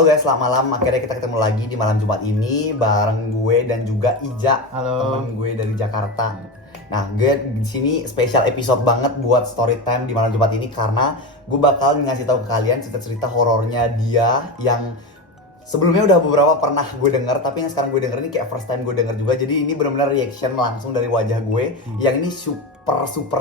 Halo guys, selamat malam. Akhirnya kita ketemu lagi di malam Jumat ini bareng gue dan juga Ija, teman gue dari Jakarta. Nah, gue di sini spesial episode banget buat story time di malam Jumat ini karena gue bakal ngasih tahu ke kalian cerita-cerita horornya dia yang sebelumnya udah beberapa pernah gue denger, tapi yang sekarang gue denger ini kayak first time gue denger juga. Jadi ini benar-benar reaction langsung dari wajah gue. Yang ini super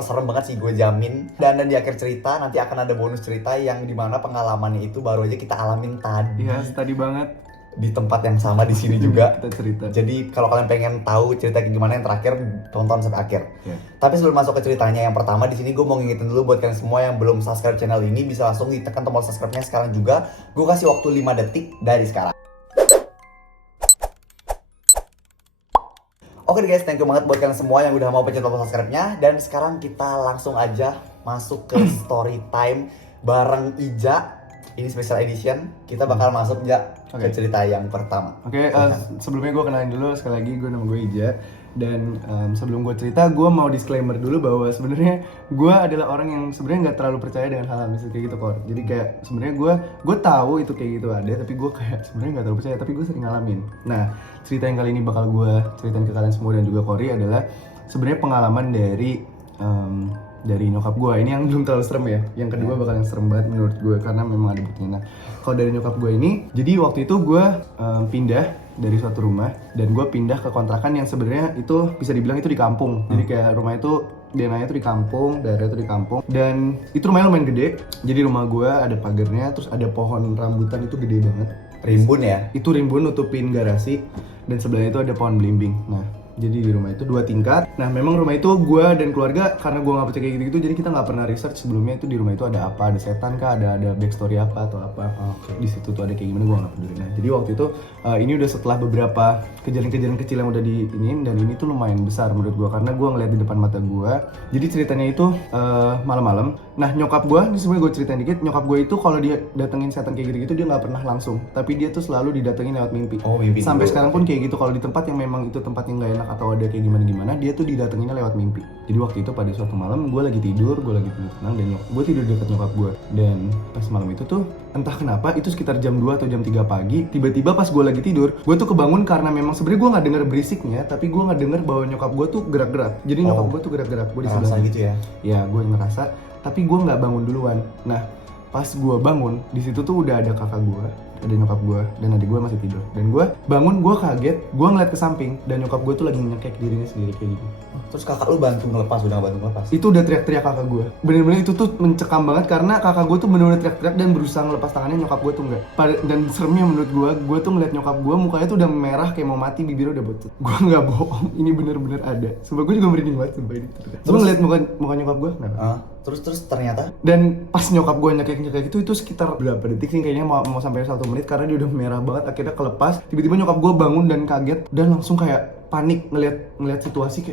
serem banget sih, gue jamin. Dan di akhir cerita nanti akan ada bonus cerita yang dimana pengalamannya itu baru aja kita alamin tadi. Iya, tadi banget Di tempat yang sama di sini juga. kita cerita. Jadi kalau kalian pengen tahu cerita kayak gimana yang terakhir, tonton sampai akhir. Yeah. Tapi sebelum masuk ke ceritanya yang pertama, di sini gue mau ngingetin dulu buat kalian semua yang belum subscribe channel ini, bisa langsung ditekan tombol subscribe-nya sekarang juga. Gue kasih waktu 5 detik dari sekarang. Oke guys, thank you banget buat kalian semua yang udah mau pencet tombol subscribe-nya. Dan sekarang kita langsung aja masuk ke story time bareng Ija. Ini special edition. Kita bakal masuk ya ke cerita yang pertama. Oke, sebelumnya gue kenalin dulu sekali lagi, gue nama gue Ija. Dan sebelum gue cerita, gue mau disclaimer dulu bahwa sebenarnya gue adalah orang yang sebenarnya nggak terlalu percaya dengan hal-hal mistis kayak gitu kok. Jadi kayak sebenarnya gue tahu itu kayak gitu ada, tapi gue kayak sebenarnya nggak terlalu percaya, tapi gue sering ngalamin. Nah, cerita yang kali ini bakal gue ceritain ke kalian semua dan juga Kori adalah sebenarnya pengalaman dari nyokap gue. Ini yang belum terlalu serem ya. Yang kedua bakal yang serem banget menurut gue karena memang ada buktinya. Nah, kalau dari nyokap gue ini, jadi waktu itu gue pindah dari suatu rumah dan gue pindah ke kontrakan yang sebenarnya itu bisa dibilang itu di kampung. Jadi kayak rumah itu denahnya tuh di kampung, daerahnya tuh di kampung, dan itu rumahnya lumayan gede. Jadi rumah gue ada pagarnya, terus ada pohon rambutan itu gede banget. Rimbun ya? Itu rimbun nutupin garasi dan sebelahnya itu ada pohon belimbing. Nah, jadi di rumah itu 2 tingkat. Nah, memang rumah itu gue dan keluarga, karena gue gak percaya kayak gitu-gitu, jadi kita gak pernah research sebelumnya itu di rumah itu ada apa, ada setan kah, ada backstory apa atau apa. Di situ tuh ada kayak gimana, gue gak peduli. Nah, jadi waktu itu ini udah setelah beberapa kejadian-kejadian kecil yang udah diinin, dan ini tuh lumayan besar menurut gue karena gue ngeliat di depan mata gue. Jadi ceritanya itu malam-malam. Nah, nyokap gue, ini sebenarnya gue ceritain dikit. Nyokap gue itu kalau dia datengin setan kayak gitu-gitu dia nggak pernah langsung, tapi dia tuh selalu didatengin lewat mimpi. Oh, mimpi. Sampai sekarang pun kayak gitu. Kalau di tempat yang memang itu tempat yang nggak enak atau ada kayak gimana-gimana, dia tuh didatenginnya lewat mimpi. Jadi waktu itu pada suatu malam gue lagi tidur tenang, dan gue tidur dekat nyokap gue. Dan pas malam itu tuh entah kenapa itu sekitar jam 2 atau jam 3 pagi, tiba-tiba pas gue lagi tidur, gue tuh kebangun karena memang sebenarnya gue nggak denger berisiknya, tapi gue nggak denger bahwa nyokap gue tuh gerak-gerak. Jadi nyokap gue tuh gerak-gerak, gue di sebelah gitu ya? Ya, gue ngerasa, tapi gue nggak bangun duluan. Nah, pas gue bangun, di situ tuh udah ada kakak gue, ada nyokap gue, dan adik gue masih tidur. Dan gue bangun, gue kaget, gue ngeliat ke samping, dan nyokap gue tuh lagi nyekek dirinya sendiri kayak gitu. Terus kakak lu bantu ngelepas, udah bantu ngelepas? Itu udah teriak-teriak kakak gue. Bener-bener itu tuh mencekam banget karena kakak gue tuh bener-bener teriak-teriak dan berusaha ngelepas tangannya, nyokap gue tuh enggak. Dan seremnya menurut gue tuh ngeliat nyokap gue mukanya tuh udah merah kayak mau mati, bibirnya udah bocor. Gue nggak bohong, ini bener-bener ada. Sumpah gue juga merinding banget sumpah ini. Lu ngeliat muka nyokap gue? Terus ternyata? Dan pas nyokap gue nyekek itu sekitar berapa detik sih kayaknya mau sampai 1 menit karena dia udah merah banget. Akhirnya kelepas, tiba-tiba nyokap gue bangun dan kaget dan langsung kayak panik ngeliat situasi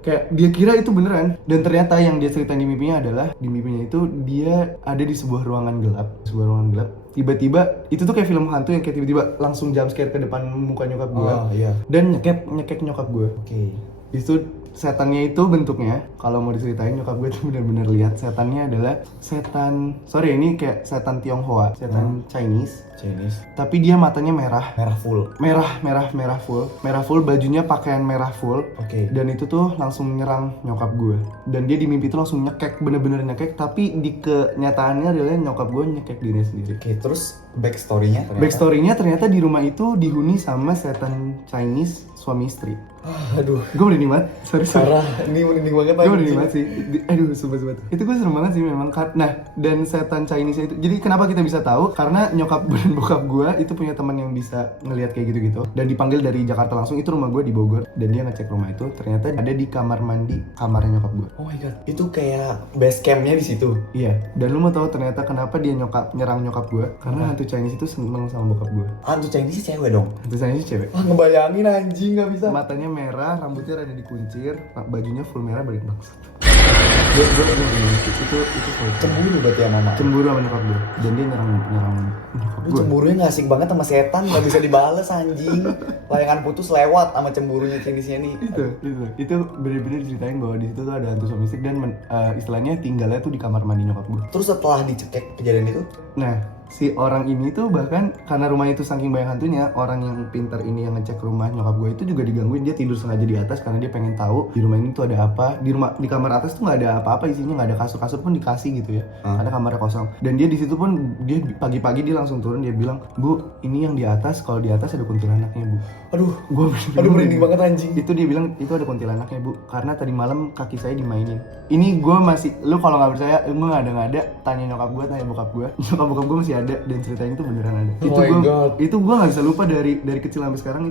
kayak dia kira itu beneran. Dan ternyata yang dia ceritain di mimpinya adalah di mimpinya itu dia ada di sebuah ruangan gelap. Tiba-tiba itu tuh kayak film hantu yang kayak tiba-tiba langsung jump scare ke depan muka nyokap gue. Dan nyekek nyokap gue. Itu setannya itu bentuknya, kalau mau diceritain nyokap gue tuh bener-bener lihat setannya adalah setan, ini kayak setan Tionghoa, setan Chinese. Tapi dia matanya merah full, bajunya pakaian merah full. Dan itu tuh langsung menyerang nyokap gue. Dan dia di mimpi tuh langsung nyekek, bener-bener nyekek, tapi di kenyataannya adalah nyokap gue nyekek dirinya sendiri. Terus backstory-nya ternyata di rumah itu dihuni sama setan Chinese suami istri. Aduh, gue merinding banget. Sorry. Parah, ini merinding banget. Gue merinding banget sih. Aduh, sumpah. Itu gue serem banget sih memang. Nah, dan setan Chinese itu, jadi kenapa kita bisa tahu? Karena nyokap dan bokap gue itu punya teman yang bisa ngelihat kayak gitu-gitu. Dan dipanggil dari Jakarta langsung, itu rumah gue di Bogor. Dan dia ngecek rumah itu, ternyata ada di kamar mandi, kamarnya nyokap gue. Oh my god, itu kayak base campnya di situ. Iya. Dan lu mau tahu ternyata kenapa dia nyerang nyokap gue? Karena hantu Chinese itu seneng sama bokap gue. Hantu Chinese cewek dong? Hantu Chinese cewek. Ngebayangin anjing, gak bisa. Matanya merah, rambutnya rada dikuncir, bajunya full merah, balik bangsat. Itu cemburu berarti ya mama? Cemburu sama nyokap gue. Dan dia nyerang nyokap gue. Cemburunya gak asik banget sama setan, gak bisa dibales anjing. Layangan putus lewat sama cemburunya Chinese-nya nih. Itu bener-bener diceritain bahwa di situ tuh ada hantu suami istri dan istilahnya tinggalnya tuh di kamar mandi nyokap gue. Terus setelah dicekek kejadian itu? Nah, si orang ini tuh bahkan karena rumahnya itu saking banyak hantunya, orang yang pintar ini yang ngecek rumah nyokap gue itu juga digangguin. Dia tidur sengaja di atas karena dia pengen tahu di rumah ini tuh ada apa. Di kamar atas tuh nggak ada apa-apa isinya, nggak ada kasur pun dikasih gitu ya. Ada kamarnya kosong. Dan dia di situ pun dia pagi-pagi dia langsung turun, dia bilang, "Bu, ini yang di atas, kalau di atas ada kuntilanaknya, Bu." Gue merinding banget anjing. Itu dia bilang itu ada kuntilanaknya, Bu, karena tadi malam kaki saya dimainin. Ini gue masih, lu kalau nggak percaya, gue nggak ada, tanya nyokap gue, tanya bokap gue. Nyokap bokap gue masih ada dan ceritanya itu beneran ada. Itu gue nggak bisa lupa dari kecil sampai sekarang.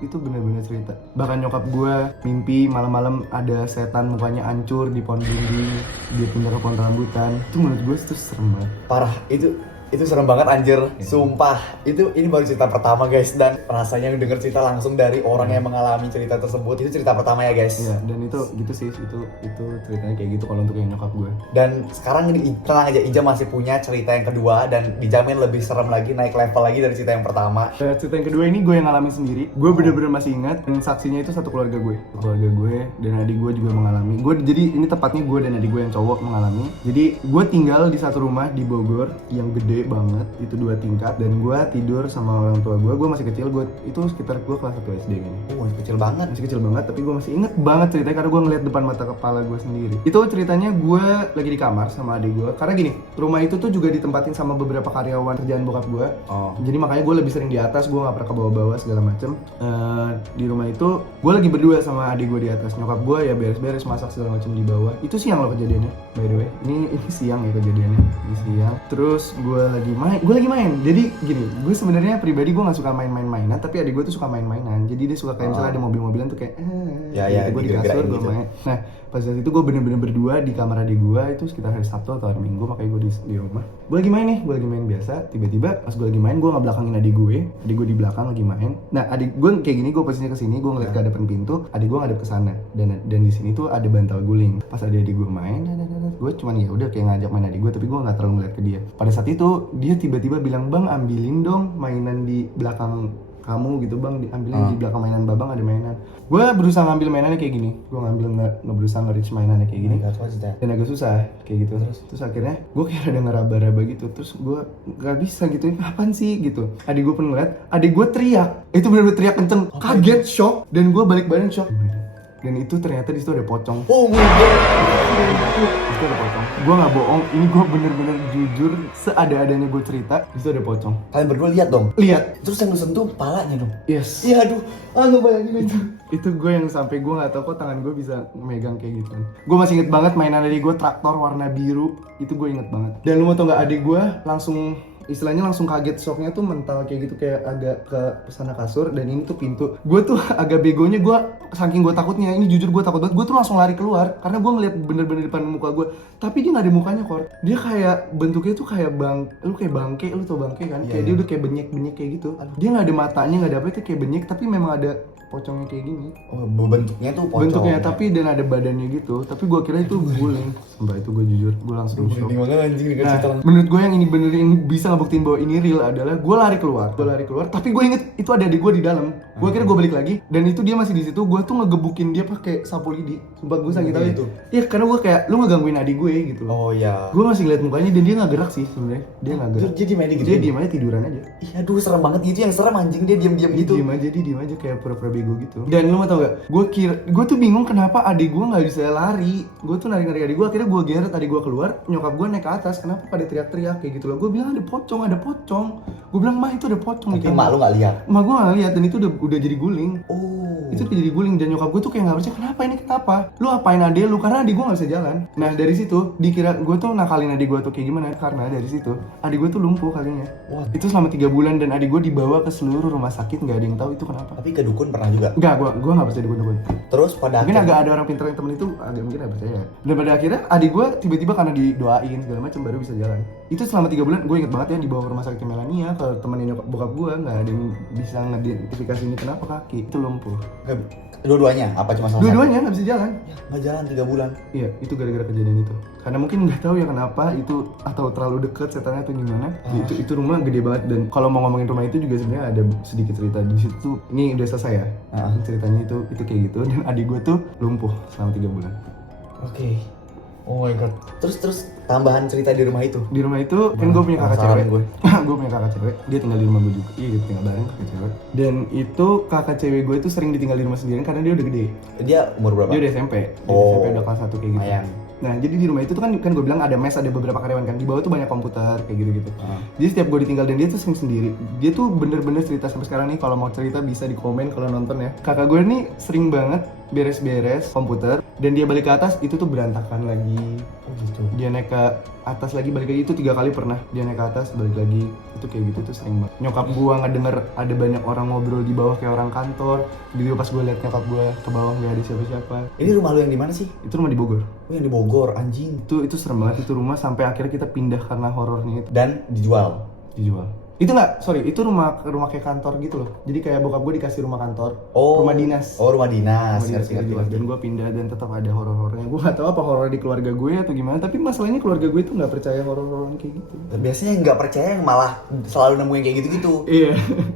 Itu bener-bener cerita. Bahkan nyokap gue mimpi malam-malam ada setan mukanya hancur di pohon belimbing, dia pindah ke pohon rambutan. Itu menurut gue itu serem banget. Parah, itu serem banget anjir, sumpah. Ini baru cerita pertama guys, dan rasanya denger cerita langsung dari orang yang mengalami cerita tersebut. Itu cerita pertama ya guys. Iya, dan itu gitu sih, itu ceritanya kayak gitu kalau untuk yang nyokap gue. Dan sekarang ini tenang aja, Ija masih punya cerita yang kedua dan dijamin lebih serem lagi, naik level lagi dari cerita yang pertama. Cerita yang kedua ini gue yang ngalamin sendiri. Gue bener-bener masih ingat, dan saksinya itu satu keluarga gue. Keluarga gue dan adik gue juga mengalami. Jadi ini tepatnya gue dan adik gue yang cowok mengalami. Jadi gue tinggal di satu rumah di Bogor yang gede banget, itu 2 tingkat, dan gue tidur sama orang tua gue masih kecil. Gue itu sekitar gue kelas 1 SD kayaknya. Masih kecil banget, Tapi gue masih inget banget ceritanya karena gue ngeliat depan mata kepala gue sendiri. Itu ceritanya gue lagi di kamar sama adik gue, karena gini, rumah itu tuh juga ditempatin sama beberapa karyawan kerjaan bokap gue. Jadi makanya gue lebih sering di atas, gue gak pernah ke bawah-bawah segala macem. Di rumah itu gue lagi berdua sama adik gue di atas, nyokap gue ya beres-beres masak segala macem di bawah. Itu siang loh kejadiannya, by the way. Ini siang ya kejadiannya, ini siang. Terus gue lagi main. Jadi gini, gue sebenarnya pribadi gue nggak suka main-mainan, tapi adik gue tuh suka main-mainan. Jadi dia suka kayak misalnya ada mobil-mobilan tuh kayak gitu, gue di kasur gue main. Nah pas saat itu gue bener-bener berdua di kamar adik gue, itu sekitar hari Sabtu atau hari Minggu, makanya gue di rumah. Gue lagi main biasa. Tiba-tiba pas gue lagi main, gue nggak belakangin adik gue di belakang lagi main. Nah adik gue kayak gini, gue posisinya kesini, gue ngeliat ke hadapan pintu, adik gue ngadep ke sana, dan di sini tuh ada bantal guling. Pas adik gue main, gue cuman ya udah kayak ngajak main adik gue, tapi gue nggak terlalu ngeliat ke dia. Pada saat itu dia tiba-tiba bilang, "Bang, ambilin dong mainan di belakang kamu gitu Bang, diambilin di belakang mainan Babang ada mainan." Gue berusaha ngambil mainannya kayak gini, gue nggak berusaha nge-reach mainannya kayak gini, dan agak susah kayak gitu. Terus akhirnya gue kayak ada ngeraba-raba gitu, terus gue nggak bisa gitu, apaan sih gitu. Adik gue pun ngeliat, adik gue teriak, itu bener-bener teriak kenceng, kaget, shock, dan gue balik badan shock. Dan itu ternyata di situ ada pocong. Oh my god. Itu ada pocong. Gue nggak bohong, ini gue bener-bener jujur seada-adanya gue cerita. Di situ ada pocong. Kalian berdua lihat dong? Lihat. Terus yang lu sentuh palanya dong? Yes. Iya aduh, nggak bayangin itu. Itu gue yang sampai gue nggak tahu kok tangan gue bisa megang kayak gitu. Gue masih inget banget mainan adik gue traktor warna biru. Itu gue inget banget. Dan lu mau tau nggak, adik gue langsung kaget, shocknya tuh mental kayak gitu, kayak agak ke sana kasur, dan ini tuh pintu. Gue tuh agak begonya, gue saking gue takutnya, ini jujur gue takut banget, gue tuh langsung lari keluar karena gue ngeliat bener-bener depan muka gue, tapi dia nggak ada mukanya kor. Dia kayak bentuknya tuh kayak kayak bangke, lu tau bangke kan? Kayak dia udah kayak benyek kayak gitu. Dia nggak ada matanya, nggak ada apa, itu kayak benyek tapi memang ada pocongnya kayak gini. Oh, bentuknya tuh pocong. Bentuknya ya, tapi dan ada badannya gitu. Tapi gue kira itu guling. Sumpah itu gue jujur, gue langsung shock. Nah, menurut gue yang ini benerin bisa ngebuktiin bahwa ini real adalah gue lari keluar. Tapi gue inget itu ada adik gue di dalam. Gue kira gue balik lagi, dan itu dia masih di situ. Gue tuh ngegebukin dia pakai sapu lidi. Sumpah gue sakit itu. Iya, karena gue kayak lu ngegangguin adik gue gitu. Oh iya. Gue masih ngeliat mukanya dan dia nggak gerak sih sebenarnya. Dia nggak gerak. Jadi main gitu. Dia diem aja, tiduran aja. Iya, aduh serem banget gitu, yang serem anjing dia diam-diam gitu. Diem aja kayak pura-pura bego gitu. Dan lu mau tau gak? Gue tuh bingung kenapa adik gue nggak bisa lari. Gue tuh narik adik gue, akhirnya gue geret adik gue keluar, nyokap gue naik ke atas. Kenapa pada teriak-teriak kayak gitu loh? Gue bilang ada pocong. Gue bilang, "Mah, itu ada pocong." Tapi mak lu nggak lihat? Mak gue nggak lihat, dan itu udah jadi guling. Oh. Itu udah jadi guling, dan nyokap gue tuh kayak nggak percaya, kenapa? Lu apain adik lu? Karena adik gue nggak bisa jalan. Nah dari situ dikira gue tuh nakalin adik gue tuh kayak gimana? Karena dari situ adik gue tuh lumpuh kalinya. Wah. Itu selama 3 bulan, dan adik gue dibawa ke seluruh rumah sakit, nggak ada yang tahu itu kenapa. Tapi ke dukun pernah juga? Enggak, gue nggak percaya dukun. Terus pada mungkin agak ada orang pintar yang temen itu agak mungkin nggak percaya. Dan pada akhirnya adik gue tiba-tiba karena didoain segala macam baru bisa jalan. Itu selama 3 bulan. Gue inget banget ya, dibawa ke rumah sakit Melania, ke temennya nyokap bokap gue, nggak ada yang bisa ngidentifikasi ini kenapa kaki itu lumpuh. Dua-duanya? Apa cuma salah? Dua-duanya nggak bisa jalan. Ya, nggak jalan 3 bulan. Iya, itu gara-gara kejadian itu. Karena mungkin nggak tahu ya kenapa itu, atau terlalu dekat setannya atau gimana. Itu rumah gede banget, dan kalau mau ngomongin rumah itu juga sebenarnya ada sedikit cerita di situ tuh. Ini udah selesai ya. Ceritanya itu kayak gitu, dan adik gue tuh lumpuh selama 3 bulan. Oke. Oh my god. Terus tambahan cerita di rumah itu. Di rumah itu kan gue punya kakak Penasaran cewek. Gue punya kakak cewek. Dia tinggal di rumah gue juga. Iya, dia tinggal bareng kakak cewek. Dan itu kakak cewek gue itu sering ditinggal di rumah sendirian karena dia udah gede. Dia umur berapa? Dia udah SMP. SMP udah kelas 1 kayak gitu. Lumayan. Nah, jadi di rumah itu tuh kan gue bilang ada mes, ada beberapa karyawan kan. Di bawah tuh banyak komputer kayak gitu-gitu. Jadi setiap gue ditinggal dan dia tuh sering sendiri. Dia tuh bener-bener cerita sampai sekarang nih, kalau mau cerita bisa di komen kalau nonton ya. Kakak gue nih sering banget beres-beres komputer dan dia balik ke atas itu tuh berantakan lagi. Oh gitu. Dia naik ke atas lagi, balik lagi, itu 3 kali pernah. Dia naik ke atas, balik lagi. Itu kayak gitu tuh sering banget. Nyokap gue ngedenger ada banyak orang ngobrol di bawah kayak orang kantor. Jadi pas gue liat nyokap gue ke bawah gak ada siapa-siapa. Ini rumah lu yang di mana sih? Itu rumah di Bogor. Oh yang di Bogor, anjing. Itu serem banget itu rumah sampai akhirnya kita pindah karena horornya itu. Dan dijual. Dijual. Itu itu rumah kayak kantor gitu loh. Jadi kayak bokap gue dikasih rumah kantor, Oh, rumah dinas. Oh, rumah dinas. Rumah dinas Ngerti. dijual. Dan gue pindah dan tetap ada horor-horornya. Gue gak tahu apa horor di keluarga gue atau gimana, tapi masalahnya keluarga gue itu nggak percaya horor-horor kayak gitu. Biasanya nggak percaya yang malah selalu nemuin kayak gitu-gitu. Iya.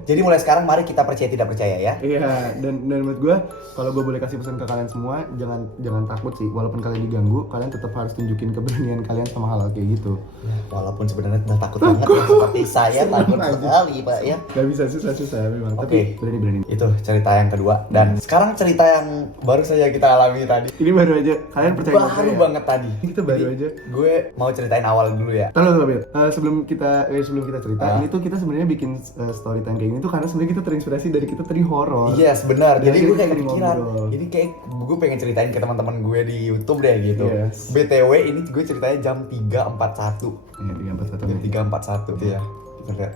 Jadi mulai sekarang mari kita percaya tidak percaya ya. Iya, dan menurut gue kalau gue boleh kasih pesan ke kalian semua, jangan takut sih. Walaupun kalian diganggu, kalian tetap harus tunjukin keberanian kalian sama hal kayak gitu. Ya, walaupun sebenarnya udah takut banget ya, seperti saya takut sekali Pak ya. Gak bisa, susah memang. Oke. Tapi berani. Itu cerita yang kedua. Dan sekarang cerita yang baru saja kita alami tadi. Ini baru aja, kalian percaya nggak Baru ya? banget tadi. Kita baru aja. Gue mau ceritain awal dulu ya. Tahu Bil, sebelum kita cerita, ini tuh kita sebenarnya bikin story time kayak gini tuh karena sebenarnya kita terinspirasi dari kita tadi horor. Yes, benar. Jadi gue kayak sering kepikiran. ngobrol. Jadi kayak gue pengen ceritain ke teman-teman gue di YouTube deh gitu. Yes. BTW ini gue ceritanya jam 3.41. Iya, 341. Jam 3.41 tuh ya. Bener.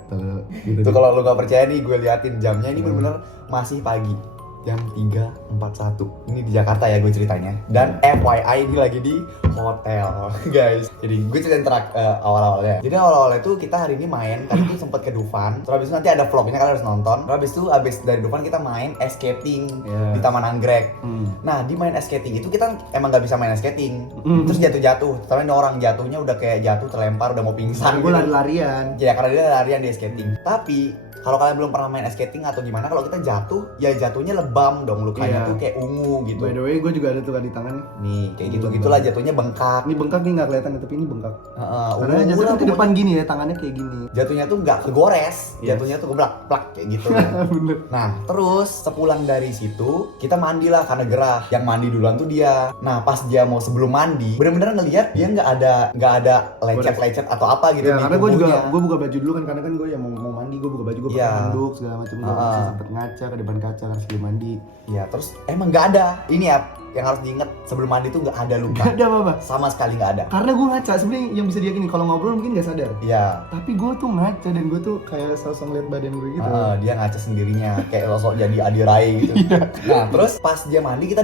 Gitu. Itu kalau lu gak percaya nih, gue liatin jamnya ini bener-bener masih pagi. Jam 3.41. Ini di Jakarta ya gue ceritanya. Dan FYI ini lagi di hotel, guys. Jadi gue ceritain awal-awalnya. Jadi awal-awalnya tuh kita hari ini main, tadi tuh sempet ke Dufan. Terus habis itu nanti ada vlognya, kalian harus nonton. Terus habis itu dari Dufan kita main ice skating di Taman Anggrek. Nah di main ice skating itu kita emang gak bisa main ice skating. Terus jatuh-jatuh. Tapi ini orang jatuhnya udah kayak jatuh, terlempar, udah mau pingsan. Gue lari-larian. Ya karena dia larian di ice skating. Tapi kalau kalian belum pernah main ice skating atau gimana, kalau kita jatuh, ya jatuhnya lebam dong, lukanya tuh kayak ungu gitu. By the way, gue juga ada tuh di tangannya. Nih, kayak gitu-gitulah jatuhnya bengkak. Ini bengkak nih nggak kelihatan, tapi ini bengkak. Karena Ungu jatuhnya lah ke depan gini ya, tangannya kayak gini. Jatuhnya tuh nggak kegores, Yes. jatuhnya tuh keblak-blak kayak gitu. Bener. Nah, terus sepulang dari situ, kita mandi lah karena gerah. Yang mandi duluan tuh dia. Nah, pas dia mau sebelum mandi, bener-bener ngelihat dia nggak ada lecet-lecet atau apa gitu Ya, di karena gue juga tubuhnya. buka baju dulu kan, karena kan gue yang mau mandi, gue buka baju, gue pakai handuk segala macam, gue sempet ngaca ke depan kaca kan sebelum mandi. Iya, terus emang nggak ada. Ini ya yang harus diingat, sebelum mandi tuh nggak ada luka. Gak ada apa-apa. Sama sekali nggak ada. Karena gue ngaca, sebenarnya yang bisa diyakini kalau ngobrol mungkin gak sadar. Iya. Tapi gue tuh ngaca dan gue tuh kayak sosok ngeliat badan gue gitu. Dia ngaca sendirinya kayak sosok jadi Adi Rai gitu. Nah, terus pas dia mandi kita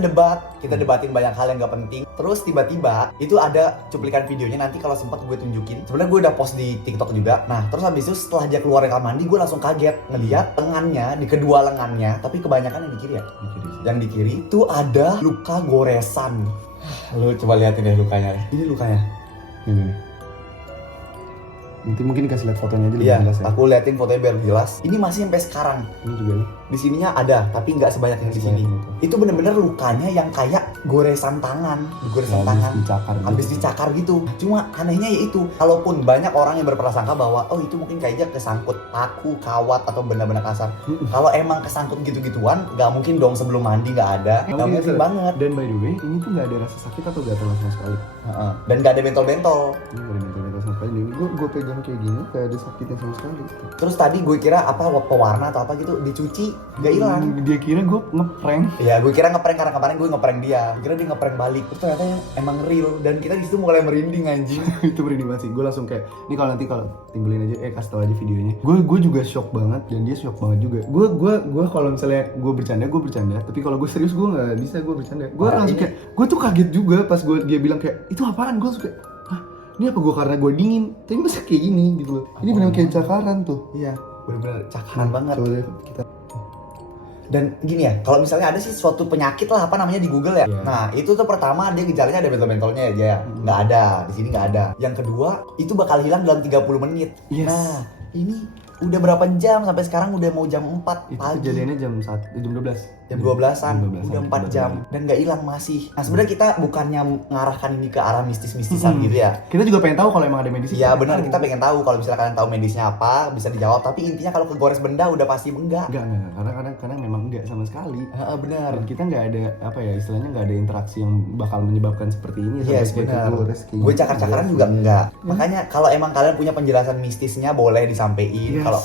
debatin banyak hal yang gak penting. Terus tiba-tiba itu ada cuplikan videonya, nanti kalau sempat gue tunjukin. Sebenarnya gue udah post di TikTok juga. Nah, terus habis itu setelah dia keluar dari kamar mandi, gue langsung kaget ngeliat lengannya, di kedua lengannya, tapi kebanyakan yang di kiri ya. Yang di kiri itu ada luka goresan. Lu coba liatin deh lukanya. Ini lukanya. Ini. Nanti mungkin dikasih lihat fotonya aja lebih Iya, jelas ya. aku liatin fotonya biar jelas. Ini masih sampai sekarang. Ini juga nih. Di sininya ada, tapi nggak sebanyak yang di sini. Itu bener-bener lukanya yang kayak goresan tangan, habis dicakar gitu. Cuma anehnya ya itu, kalaupun banyak orang yang berprasangka bahwa oh itu mungkin kayaknya kesangkut paku, kawat atau benda-benda kasar. Kalau emang kesangkut gitu-gituan, nggak mungkin dong sebelum mandi nggak ada, nggak mungkin banget. Dan by the way, ini tuh nggak ada rasa sakit atau gatal sama sekali. Dan nggak ada bentol-bentol. Ini nggak ada bentol sama sekali. Ini gue pegang kayak gini, kayak ada sakitnya sama sekali. Terus tadi gue kira apa pewarna atau apa gitu, dicuci nggak hilang. Dia kira gue ngeprank. Iya, gue kira ngeprank karena kemarin gue ngeprank dia. Gue kira dia ngeprank balik. Terus ternyata emang real dan kita di situ mulai merinding anjing. Itu merinding banget sih. Gue langsung kayak, ini kalau nanti kalau timbulin aja, kasih tau aja videonya. Gue juga shock banget dan dia shock banget juga. Gue kalau misalnya gue bercanda. Tapi kalau gue serius gue nggak bisa gue bercanda. Gue langsung kayak, gue tuh kaget juga pas dia bilang kayak itu apaan. Gue langsung kayak, ini apa gue karena gue dingin? Tapi masa kayak gini gitu loh. Ini benar kayak cakaran tuh. Iya, benar-benar cakaran banget. Coba deh kita. Dan gini ya, kalau misalnya ada sih suatu penyakit lah apa namanya di Google ya. Yeah. Nah, itu tuh pertama dia gejalanya ada bentol-bentolnya aja ya. Nggak ada, di sini nggak ada. Yang kedua, itu bakal hilang dalam 30 menit. Yes. Nah, ini udah berapa jam sampai sekarang udah mau jam 4 Itu pagi. kejadiannya jam 12. Jam 12-an, Jam 12-an, udah 4 jam dan nggak hilang masih. Nah sebenarnya kita bukannya mengarahkan ini ke arah mistis-mistisan gitu ya. Kita juga pengen tahu kalau emang ada medis. Iya benar, kita pengen tahu kalau misalnya kalian tahu medisnya apa bisa dijawab. Tapi intinya kalau kegores benda udah pasti enggak. Enggak, karena memang enggak sama sekali. Benar. Dan kita nggak ada apa ya istilahnya nggak ada interaksi yang bakal menyebabkan seperti ini. Yes benar. Gue cakar-cakaran juga enggak. Makanya kalau emang kalian punya penjelasan mistisnya boleh disampaikan. Yes. Kalau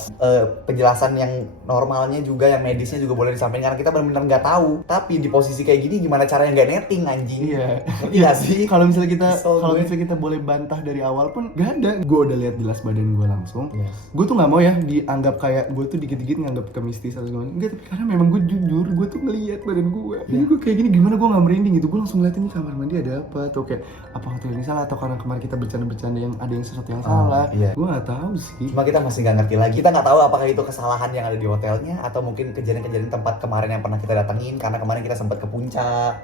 penjelasan yang normalnya juga, yang medisnya juga boleh disampaikan karena kita benar-benar nggak tahu. Tapi di posisi kayak gini gimana caranya nggak netting anjing? Iya. Ngerti nggak sih? Kalau misalnya kita Kesel kalau gue. misalnya kita boleh bantah dari awal pun nggak ada. Gue udah lihat jelas badan gue langsung. Yes. Gue tuh nggak mau ya dianggap kayak gue tuh dikit-dikit nganggap ke mistis atau gimana. Enggak, tapi karena memang gue jujur, gue tuh ngelihat badan gue. Jadi gue kayak gini gimana gue nggak merinding gitu. Gue langsung ngeliatin nih kamar mandi ada apa tuh kayak apa hotel ini salah atau karena kemarin kita bercanda-bercanda yang ada yang sesuatu yang salah. Iya. Gue nggak tahu sih. Cuma kita masih nggak ngerti lagi. Kita nggak tahu apakah itu kesalahan yang ada di hotelnya atau mungkin kejadian-kejadian tempat kemarin yang pernah kita datengin karena kemarin kita sempat ke puncak.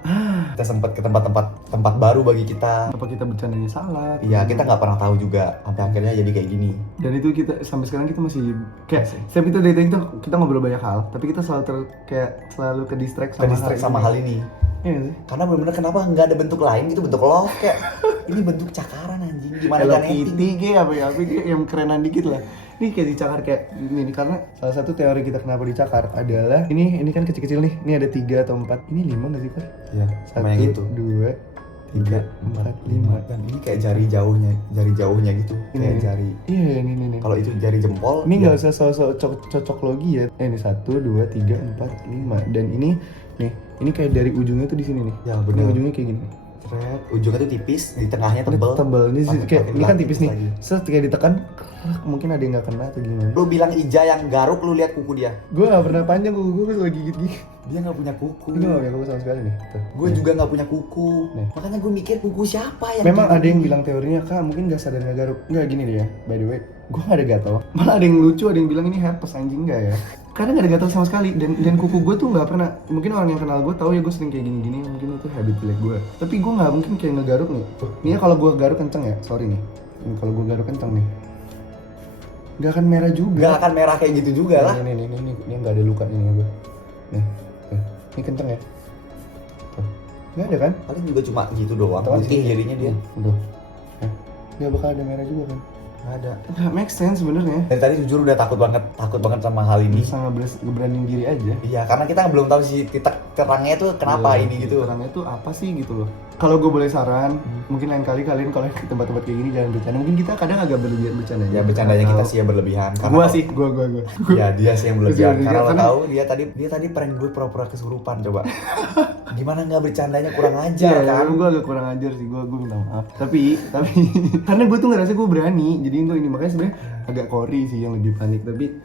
Kita sempat ke tempat baru bagi kita. Apa kita bercandanya salah? Iya, kita nggak pernah tahu juga sampai akhirnya jadi kayak gini. Dan itu kita sampai sekarang kita masih kayak setiap kita dating tuh kita ngobrol banyak hal, tapi kita selalu selalu ke distract Sama hal ini. Iya sih. Karena benar-benar kenapa nggak ada bentuk lain gitu, bentuk love kayak ini bentuk cakaran anjing. Gimana Hello gak netting? Kitty kayak apa kayak yang kerenan dikit lah. Ini kayak dicakar kayak ini karena salah satu teori kita kenapa dicakar adalah ini kan kecil-kecil nih. Ini ada 3 atau 4. Ini 5 nggak sih, Pak? Iya, sama yang itu. 2, 3, 4, 5. Dan ini kayak jari jauhnya gitu. Kayak jari. Iya, ini. Kalau itu jari jempol. Ini ya. nggak usah cocok logi ya. Ini 1, 2, 3, 4, 5. Dan ini kayak dari ujungnya tuh di sini nih. Ya, bener. Ini ujungnya kayak gini. Thread, ujungnya tuh tipis, di tengahnya tebel. Tebel. Ini kan tipis nih. Lagi. Set kayak ditekan, mungkin ada yang nggak kena atau gimana. Lu bilang Ija yang garuk, lu lihat kuku dia. Gue nggak pernah panjang kuku gue lagi gigit. Dia nggak punya kuku. Ini nggak punya kuku sama sekali nih. Tuh. Gue juga nggak punya kuku. Nih. Makanya gue mikir kuku siapa yang Memang gini? ada yang bilang teorinya kak mungkin nggak sadar nggak garuk. Nggak gini deh ya. By the way, gue nggak ada gatal. Malah ada yang lucu, ada yang bilang ini herpes anjing nggak ya. Karena nggak ada gatal sama sekali dan kuku gue tuh nggak pernah. Mungkin orang yang kenal gue tahu ya gue sering kayak gini mungkin itu habit jelek gue. Tapi gue nggak mungkin kayak ngegaruk nih. Tuh, ini kalau gue garuk kenceng ya. Sorry nih. Ini kalau gue garuk kenceng nih. Nggak akan merah juga. Nggak akan merah kayak gitu juga lah. Ini nggak ada luka nih gue. Nih, ini kenceng ya. Tuh, nggak ada kan? Paling juga cuma gitu doang. Atau kan Putih sini. jadinya dia. Tuh, nggak bakal ada merah juga kan? Nggak ada. Nggak make sense sebenarnya. Dari tadi jujur udah takut banget sama hal ini. Bisa ngeberaniin diri aja. Iya, karena kita belum tahu sih titik terangnya tuh kenapa Iya, ini gitu. Terangnya tuh apa sih gitu loh. Kalau gue boleh saran, mungkin lain kali kalian kalau ke tempat-tempat kayak gini jangan bercanda. Mungkin kita kadang agak berlebihan bercandanya. Ya bercandanya kita sih ya berlebihan. Gue sih, gue. Ya dia sih yang berlebihan. Iya, Karena lo karena- tahu dia tadi prank gue pura-pura kesurupan coba. Gimana nggak bercandanya kurang Iya, ajar kan? gue agak kurang ajar sih, gue minta maaf. Tapi karena gue tuh ngerasa gue berani, jadi gue ini makanya sebenarnya agak Kori sih yang lebih panik. Tapi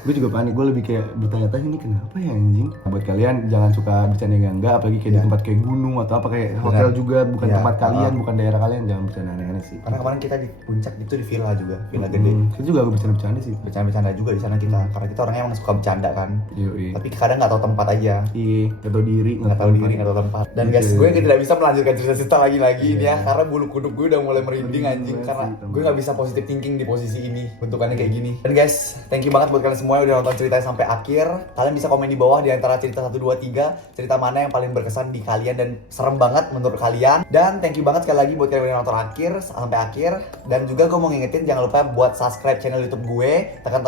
gue juga panik, gue lebih kayak bertanya-tanya ini kenapa ya anjing. Buat kalian jangan suka bercanda yang enggak, apalagi kayak di tempat kayak gunung atau apa kayak hotel juga bukan Ya, tempat kalian, bukan daerah kalian, jangan bercanda aneh-aneh sih. Karena kemarin kita di puncak itu di villa juga, villa gede. Kita juga agak bercanda-bercanda sih. Bercanda-bercanda juga di sana kita, karena kita orangnya emang suka bercanda kan. Yoi. Tapi kadang nggak tahu tempat aja, Iya, nggak tahu diri, nggak tahu diri, nggak tahu tempat. Dan guys, Gitu. gue tidak bisa melanjutkan cerita-cerita lagi Iya. nih ya, karena bulu kuduk gue udah mulai merinding anjing, Merinding karena banget sih, gue nggak bisa positive thinking di posisi ini, bentukannya kayak gini. Dan guys, thank you banget buat kalian semua yang udah nonton ceritanya sampai akhir. Kalian bisa komen di bawah di antara cerita 1, 2, 3, cerita mana yang paling berkesan di kalian dan serem banget menurut kalian. Dan thank you banget sekali lagi buat kalian yang nonton sampai akhir. Dan juga gue mau ngingetin jangan lupa buat subscribe channel YouTube gue, tekan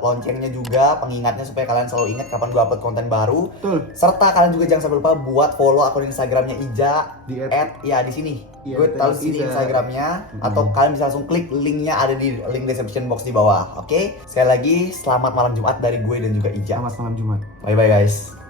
loncengnya juga, pengingatnya supaya kalian selalu ingat kapan gue upload konten baru. Betul. Serta kalian juga jangan sampai lupa buat follow akun Instagramnya Ija Di ya di sini. Iya, Gue taruh di sini Ija. Instagramnya atau kalian bisa langsung klik linknya ada di link description box di bawah. Oke? Sekali lagi selamat malam Jumat dari gue dan juga Ija. Selamat malam Jumat. Bye bye guys.